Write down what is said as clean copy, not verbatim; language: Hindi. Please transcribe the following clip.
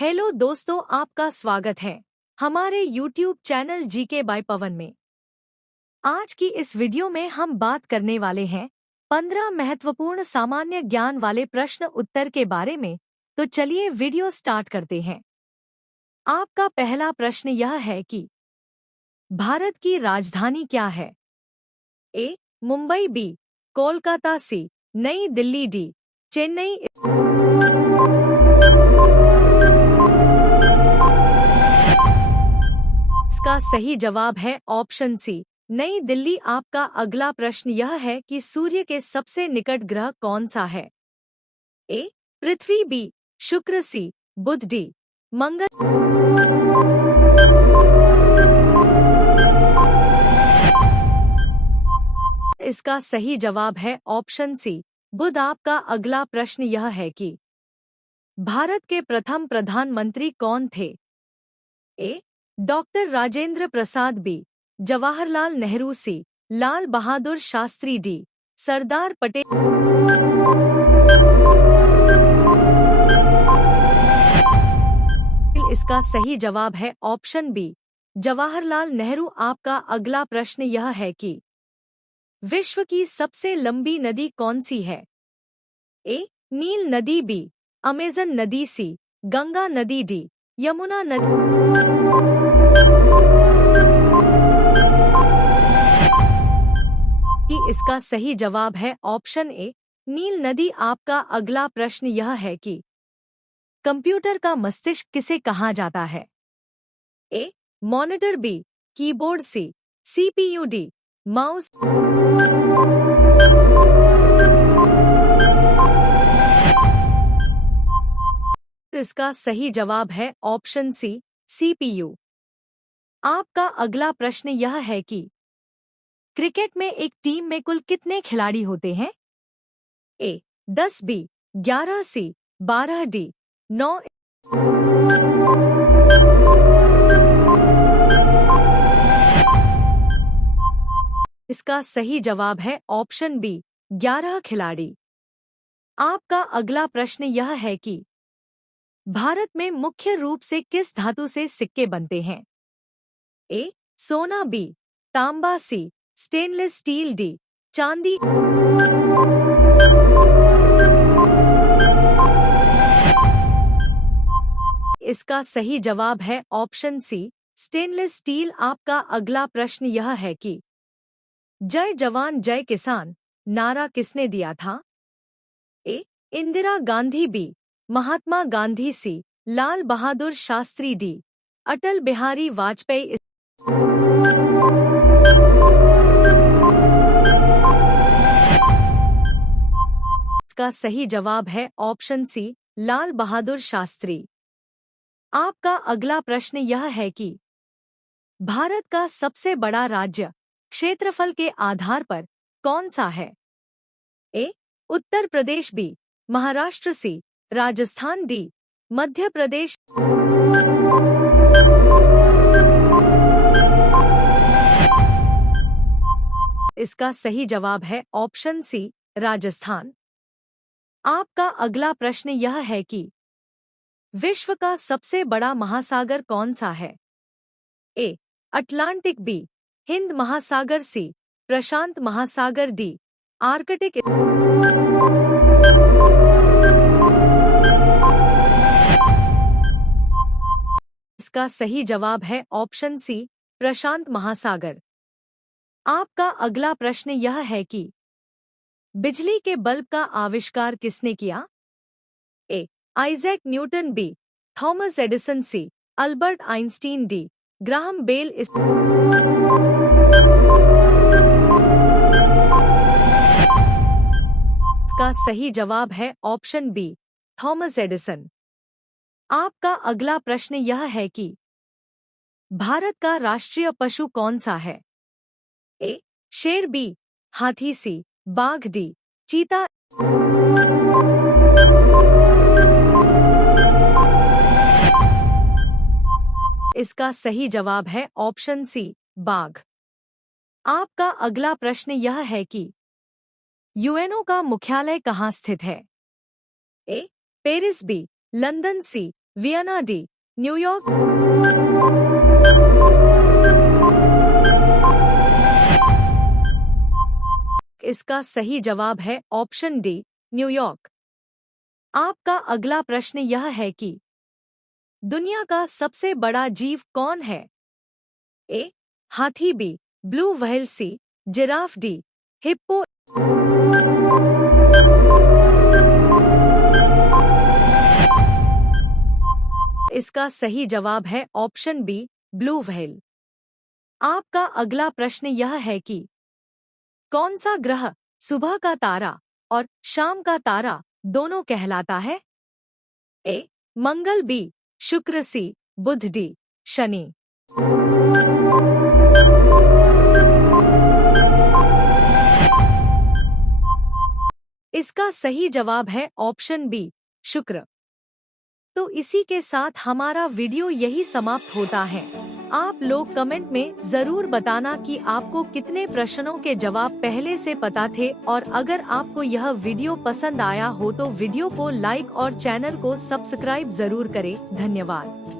हेलो दोस्तों, आपका स्वागत है हमारे YouTube चैनल जीके बाय पवन में। आज की इस वीडियो में हम बात करने वाले हैं 15 महत्वपूर्ण सामान्य ज्ञान वाले प्रश्न उत्तर के बारे में। तो चलिए वीडियो स्टार्ट करते हैं। आपका पहला प्रश्न यह है कि भारत की राजधानी क्या है? ए. मुंबई, बी. कोलकाता, सी. नई दिल्ली, डी. चेन्नई। इसका सही जवाब है ऑप्शन सी, नई दिल्ली। आपका अगला प्रश्न यह है कि सूर्य के सबसे निकट ग्रह कौन सा है? ए. पृथ्वी, बी. शुक्र, सी. बुध, डी. मंगल। इसका सही जवाब है ऑप्शन सी, बुध। आपका अगला प्रश्न यह है कि भारत के प्रथम प्रधानमंत्री कौन थे? ए. Doctor Rajendra Prasad, B. जवाहरलाल नेहरू, सी. लाल बहादुर शास्त्री, डी. सरदार पटेल। इसका सही जवाब है ऑप्शन बी, जवाहरलाल नेहरू। आपका अगला प्रश्न यह है कि विश्व की सबसे लंबी नदी कौन सी है? ए. नील नदी, बी. अमेजन नदी, सी. गंगा नदी, डी. यमुना नदी। इसका सही जवाब है ऑप्शन ए, नील नदी। आपका अगला प्रश्न यह है कि कंप्यूटर का मस्तिष्क किसे कहा जाता है? A. Monitor, B. Keyboard, C. CPU, D. Mouse. इसका सही जवाब है ऑप्शन सी, सीपीयू। आपका अगला प्रश्न यह है कि क्रिकेट में एक टीम में कुल कितने खिलाड़ी होते हैं? ए. 10, बी. 11, सी. 12, डी. 9। इसका सही जवाब है ऑप्शन बी, 11 खिलाड़ी। आपका अगला प्रश्न यह है कि भारत में मुख्य रूप से किस धातु से सिक्के बनते हैं? ए. सोना, बी. तांबा, सी. Stainless steel, D. चांदी। इसका सही जवाब है ऑप्शन सी, स्टेनलेस स्टील। आपका अगला प्रश्न यह है कि जय जवान जय किसान नारा किसने दिया था? ए. इंदिरा गांधी, बी. महात्मा गांधी, सी. लाल बहादुर शास्त्री, डी. अटल बिहारी वाजपेयी। इसका सही जवाब है ऑप्शन सी, लाल बहादुर शास्त्री। आपका अगला प्रश्न यह है कि भारत का सबसे बड़ा राज्य क्षेत्रफल के आधार पर कौन सा है? ए. उत्तर प्रदेश, बी. महाराष्ट्र, सी. राजस्थान, डी. मध्य प्रदेश। इसका सही जवाब है ऑप्शन सी, राजस्थान। आपका अगला प्रश्न यह है कि विश्व का सबसे बड़ा महासागर कौन सा है? ए. Atlantic, B. हिंद महासागर, सी. प्रशांत महासागर, डी. आर्कटिक। इसका सही जवाब है ऑप्शन सी, प्रशांत महासागर। आपका अगला प्रश्न यह है कि बिजली के बल्ब का आविष्कार किसने किया? A. Isaac Newton, B. Thomas Edison, C. Albert Einstein, D. Graham Bell. इसका सही जवाब है ऑप्शन बी, थॉमस एडिसन। आपका अगला प्रश्न यह है कि भारत का राष्ट्रीय पशु कौन सा है? ए. शेर, बी. हाथी, सी. बाघ, डी. चीता। इसका सही जवाब है ऑप्शन सी, बाघ। आपका अगला प्रश्न यह है कि यूएनओ का मुख्यालय कहाँ स्थित है? A. Paris, B. London, C. Vienna, D New York. इसका सही जवाब है ऑप्शन डी, न्यूयॉर्क। आपका अगला प्रश्न यह है कि दुनिया का सबसे बड़ा जीव कौन है? ए हाथी, B blue whale, C giraffe, D hippo. इसका सही जवाब है ऑप्शन बी, ब्लू व्हेल। आपका अगला प्रश्न यह है कि कौन सा ग्रह सुबह का तारा और शाम का तारा दोनों कहलाता है? ए मंगल, बी शुक्र, सी बुध, डी शनि। इसका सही जवाब है ऑप्शन बी, शुक्र। तो इसी के साथ हमारा वीडियो यही समाप्त होता है। आप लोग कमेंट में जरूर बताना कि आपको कितने प्रश्नों के जवाब पहले से पता थे, और अगर आपको यह वीडियो पसंद आया हो तो वीडियो को लाइक और चैनल को सब्सक्राइब जरूर करें। धन्यवाद।